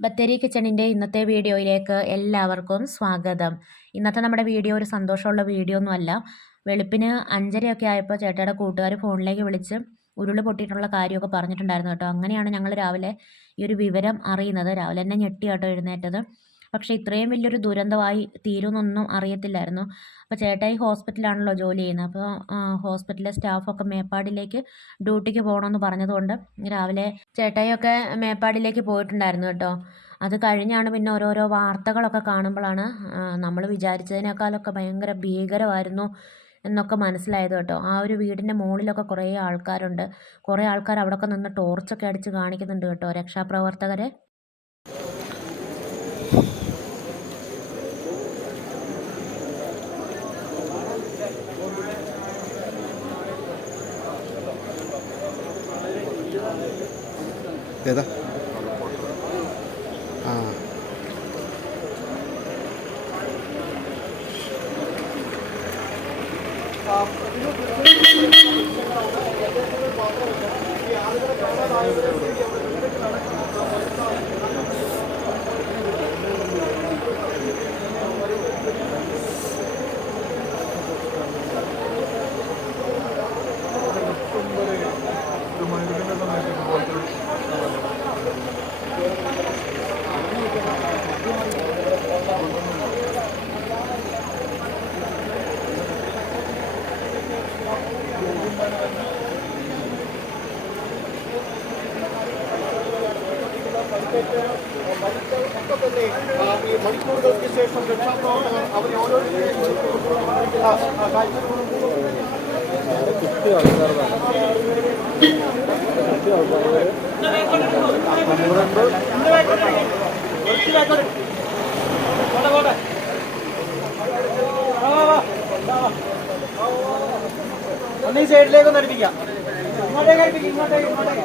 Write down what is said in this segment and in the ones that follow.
ബത്തേരി കിച്ചണിന്റെ ഇന്നത്തെ വീഡിയോയിലേക്ക് എല്ലാവർക്കും സ്വാഗതം. ഇന്നത്തെ നമ്മുടെ വീഡിയോ ഒരു സന്തോഷമുള്ള വീഡിയോ ഒന്നുമല്ല. വെളുപ്പിന് അഞ്ചരയൊക്കെ ആയപ്പോൾ ചേട്ടയുടെ കൂട്ടുകാർ ഫോണിലേക്ക് വിളിച്ച് ഉരുൾ പൊട്ടിയിട്ടുള്ള കാര്യമൊക്കെ പറഞ്ഞിട്ടുണ്ടായിരുന്നു കേട്ടോ. അങ്ങനെയാണ് ഞങ്ങൾ രാവിലെ ഈ ഒരു വിവരം അറിയുന്നത്. രാവിലെ തന്നെ ഞെട്ടി കേട്ടോ എഴുന്നേറ്റത്. പക്ഷേ ഇത്രയും വലിയൊരു ദുരന്തമായി തീരുമെന്നൊന്നും അറിയത്തില്ലായിരുന്നു. അപ്പോൾ ചേട്ടായി ഹോസ്പിറ്റലാണല്ലോ ജോലി ചെയ്യുന്നത്. അപ്പോൾ ഹോസ്പിറ്റലിലെ സ്റ്റാഫൊക്കെ മേപ്പാടിലേക്ക് ഡ്യൂട്ടിക്ക് പോകണമെന്ന് പറഞ്ഞതുകൊണ്ട് രാവിലെ ചേട്ടായിയൊക്കെ മേപ്പാടിലേക്ക് പോയിട്ടുണ്ടായിരുന്നു കേട്ടോ. അത് കഴിഞ്ഞാണ് പിന്നെ ഓരോരോ വാർത്തകളൊക്കെ കാണുമ്പോഴാണ് നമ്മൾ വിചാരിച്ചതിനേക്കാളൊക്കെ ഭയങ്കര ഭീകരമായിരുന്നു എന്നൊക്കെ മനസ്സിലായത് കേട്ടോ. ആ ഒരു വീടിന്റെ മുകളിലൊക്കെ കുറേ ആൾക്കാരുണ്ട്. കുറേ ആൾക്കാർ അവിടെയൊക്കെ നിന്ന് ടോർച്ചൊക്കെ അടിച്ച് കാണിക്കുന്നുണ്ട് കേട്ടോ രക്ഷാപ്രവർത്തകരെ. ഏതാ ആ ഈ മണിക്കൂറുകൾക്ക് ശേഷം രക്ഷാപ്രവർത്തകർ അവരെ ഓരോരുത്തരെയും ഒന്ന് സൈഡിലേക്ക് ഒന്ന് അടുപ്പിക്കാം. ഇങ്ങോട്ടേക്ക് അടുപ്പിക്കാം ഇങ്ങോട്ടേക്ക് ഇങ്ങോട്ടേക്ക്.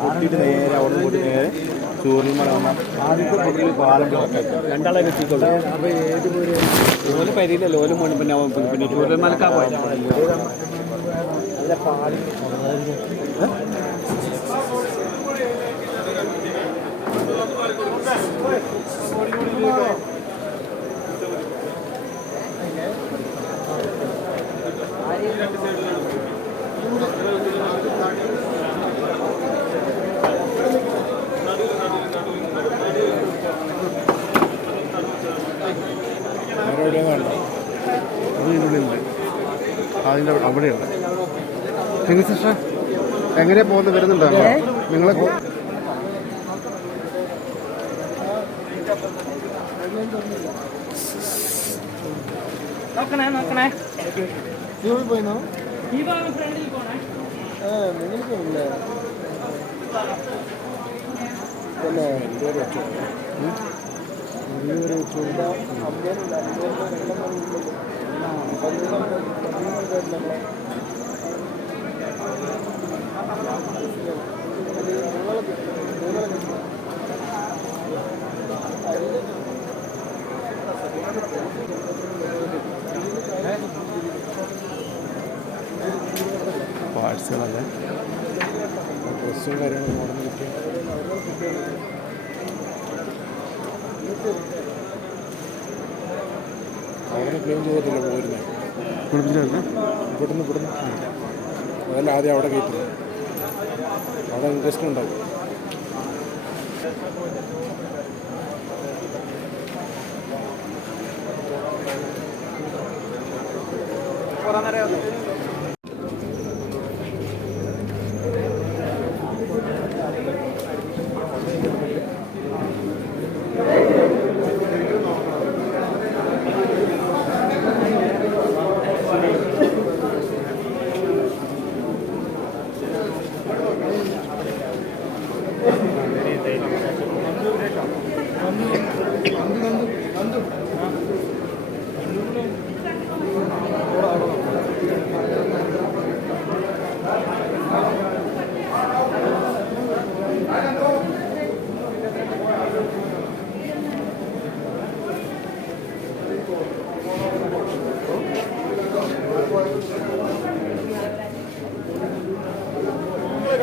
പൊട്ടിയിട്ട് നേരെ അവിടെ പൊട്ടി നേരെ ചൂറിൽ വന്ന ആദ്യത്തെ പൊട്ടിൽ പാലം രണ്ടാളെ എത്തിക്കൊള്ളു അപ്പൊ ഏത് ഓൽ പരിയില്ലല്ലോ ഓൽ മോനെ പിന്നെ പിന്നെ ചൂരൽമലക്കാ പോയത് അത് അതിന്റെ അവിടെയുണ്ട് സിംഗിൾ സിസ്റ്റർ? എങ്ങനെ പോകുന്നത്? വരുന്നുണ്ടോ? നിങ്ങളെ നോക്കണേ നോക്കണേ. പോയിന്നോ? ഈ ഭാഗം ഫ്രണ്ടിൽ പോണേ നിങ്ങൾ പോകില്ലേ പിന്നെ ചുണ്ട പാഴ്സുകളല്ലേ ഡ്രസ്സും കാര്യങ്ങളും അവിടെ ക്ലീൻ ചെയ്തിട്ടില്ല പോയിരുന്നത് ഇവിടുന്ന് ഇവിടുന്ന്. അതല്ല ആദ്യം അവിടെ കയറ്റുന്നു. അവിടെ ഇൻട്രസ്റ്റ് ഉണ്ടാവും.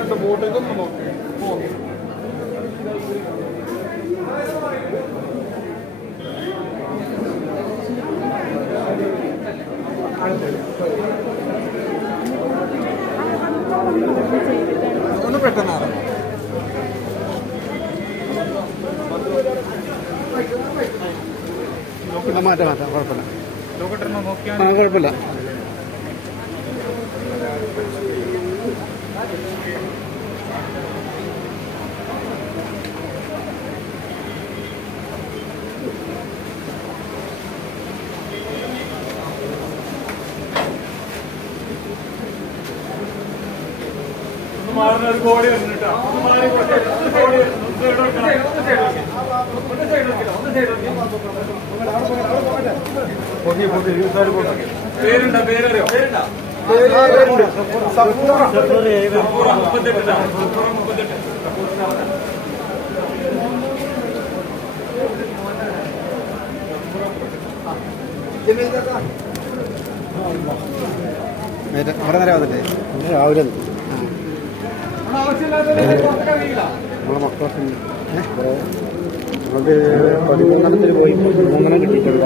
രണ്ട് ബോട്ട് ഇതൊന്നും നോക്കി. ഒന്ന് പെട്ടെന്നാണ് മാറ്റാം മാറ്റാം. കുഴപ്പമില്ല. ആ കുഴപ്പമില്ല. മാറുന്ന ഒരു ബോഡി വന്നിട്ടാ ഒന്ന് മാറി പോട്ടെ. ഒന്ന് വെക്കണം. ഒന്ന് side വെക്കണം. ഒന്ന് side വെക്കണം. ഒന്ന് side വെക്കണം. ഒന്ന് side വെക്കണം. പേരുണ്ടോ പേരറിയോ പേരുണ്ടോ അവിടെ നേരെ ഇന്ന് രാവിലെ നമ്മളെ മക്കളൊക്കെ നമുക്ക് പതിമൂന്നെണ്ണത്തിൽ പോയി മൂന്നെണ്ണം കിട്ടിയിട്ടുണ്ട്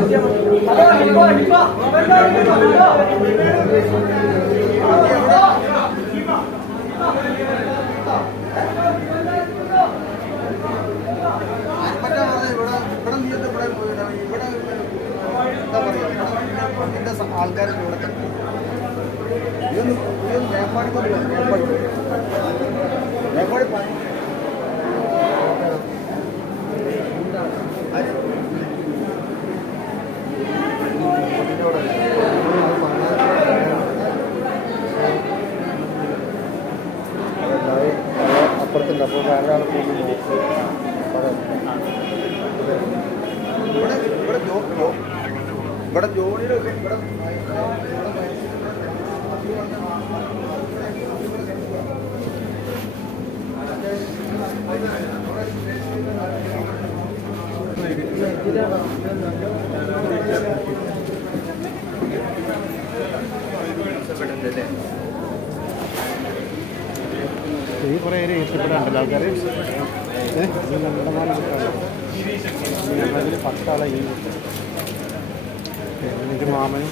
ആൾക്കാർ ഇവിടെ ഇതൊന്നും ഇതൊന്നും മേപ്പാടി പോലെ മേപ്പാടി മേപ്പാടി പണി അപ്പുറത്തുണ്ട് അപ്പോൾ വേറെ ആൾ ഇവിടെ ഇവിടെ ഇവിടെ ജോലിയുടെ ഇവിടെ ഈ പത്താളെ എനിക്ക് മാമനും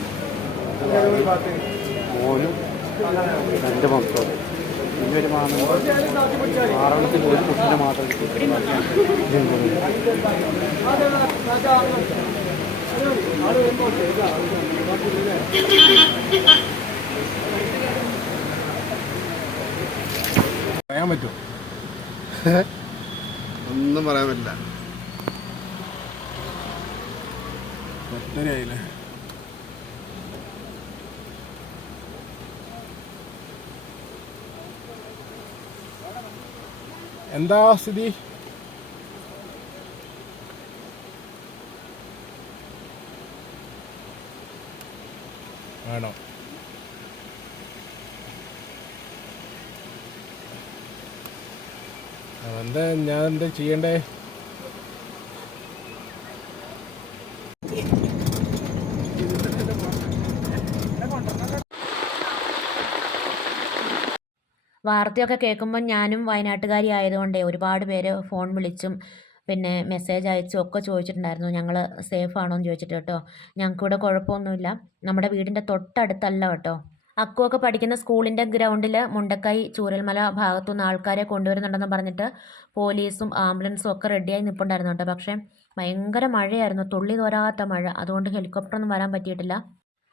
മോനും രണ്ട് മക്കളും. ഒരു ഒരു പറയാൻ ഒന്നും പറയാൻ പറ്റില്ല. എത്രയായില്ലേ എന്താ സ്ഥിതി? ആണോ എന്താ ഞാൻ എന്താ ചെയ്യണ്ടേ? വാർത്തയൊക്കെ കേൾക്കുമ്പോൾ ഞാനും വയനാട്ടുകാരി ആയതുകൊണ്ടേ ഒരുപാട് പേര് ഫോൺ വിളിച്ചും പിന്നെ മെസ്സേജ് അയച്ചും ഒക്കെ ചോദിച്ചിട്ടുണ്ടായിരുന്നു. ഞങ്ങൾ സേഫ് ആണോ എന്ന് ചോദിച്ചിട്ട് കേട്ടോ. ഞങ്ങൾക്കിവിടെ കുഴപ്പമൊന്നുമില്ല. നമ്മുടെ വീടിന്റെ തൊട്ടടുത്തല്ല കേട്ടോ. അക്കുവൊക്കെ പഠിക്കുന്ന സ്കൂളിന്റെ ഗ്രൗണ്ടിൽ മുണ്ടക്കൈ ചൂരൽമല ഭാഗത്തുനിന്ന് ആൾക്കാരെ കൊണ്ടുവരുന്നുണ്ടെന്ന് പറഞ്ഞിട്ട് പോലീസും ആംബുലൻസും ഒക്കെ റെഡിയായി നിൽപ്പുണ്ടായിരുന്നു കേട്ടോ. പക്ഷേ ഭയങ്കര മഴയായിരുന്നു. തുള്ളി തോരാത്ത മഴ. അതുകൊണ്ട് ഹെലികോപ്റ്ററൊന്നും വരാൻ പറ്റിയിട്ടില്ല.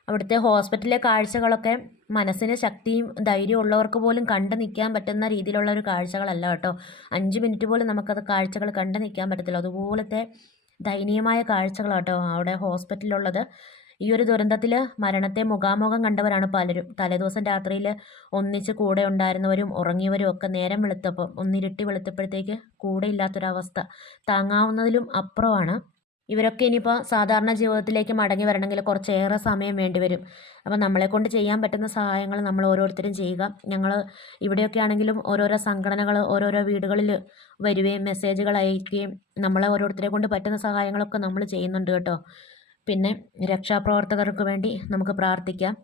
അവിടുത്തെ ഹോസ്പിറ്റലിലെ കാഴ്ചകളൊക്കെ മനസ്സിന് ശക്തിയും ധൈര്യവും ഉള്ളവർക്ക് പോലും കണ്ടു നിൽക്കാൻ പറ്റുന്ന രീതിയിലുള്ള ഒരു കാഴ്ചകളല്ല കേട്ടോ. അഞ്ച് മിനിറ്റ് പോലും നമുക്കത് കാഴ്ചകൾ കണ്ടു നിൽക്കാൻ പറ്റത്തില്ല. അതുപോലത്തെ ദയനീയമായ കാഴ്ചകളാട്ടോ അവിടെ ഹോസ്പിറ്റലിലുള്ളത്. ഈ ഒരു ദുരന്തത്തിൽ മരണത്തെ മുഖാമുഖം കണ്ടവരാണ് പലരും. തലേദിവസം രാത്രിയിൽ ഒന്നിച്ച് കൂടെ ഉണ്ടായിരുന്നവരും ഉറങ്ങിയവരും ഒക്കെ നേരം വെളുത്തപ്പം ഒന്നിരുട്ടി വെളുത്തപ്പോഴത്തേക്ക് കൂടെ ഇല്ലാത്തൊരവസ്ഥ. താങ്ങാവുന്നതിലും അപ്പുറമാണ്. ഇവരൊക്കെ ഇനിയിപ്പോൾ സാധാരണ ജീവിതത്തിലേക്ക് മടങ്ങി വരണമെങ്കിൽ കുറച്ചേറെ സമയം വേണ്ടി വരും. അപ്പോൾ നമ്മളെ കൊണ്ട് ചെയ്യാൻ പറ്റുന്ന സഹായങ്ങൾ നമ്മൾ ഓരോരുത്തരും ചെയ്യുക. ഞങ്ങൾ ഇവിടെയൊക്കെ ആണെങ്കിലും ഓരോരോ സംഘടനകൾ ഓരോരോ വീടുകളിൽ വരികയും മെസ്സേജുകൾ അയക്കുകയും നമ്മളെ ഓരോരുത്തരെ കൊണ്ട് പറ്റുന്ന സഹായങ്ങളൊക്കെ നമ്മൾ ചെയ്യുന്നുണ്ട് കേട്ടോ. പിന്നെ രക്ഷാപ്രവർത്തകർക്ക് വേണ്ടി നമുക്ക് പ്രാർത്ഥിക്കാം.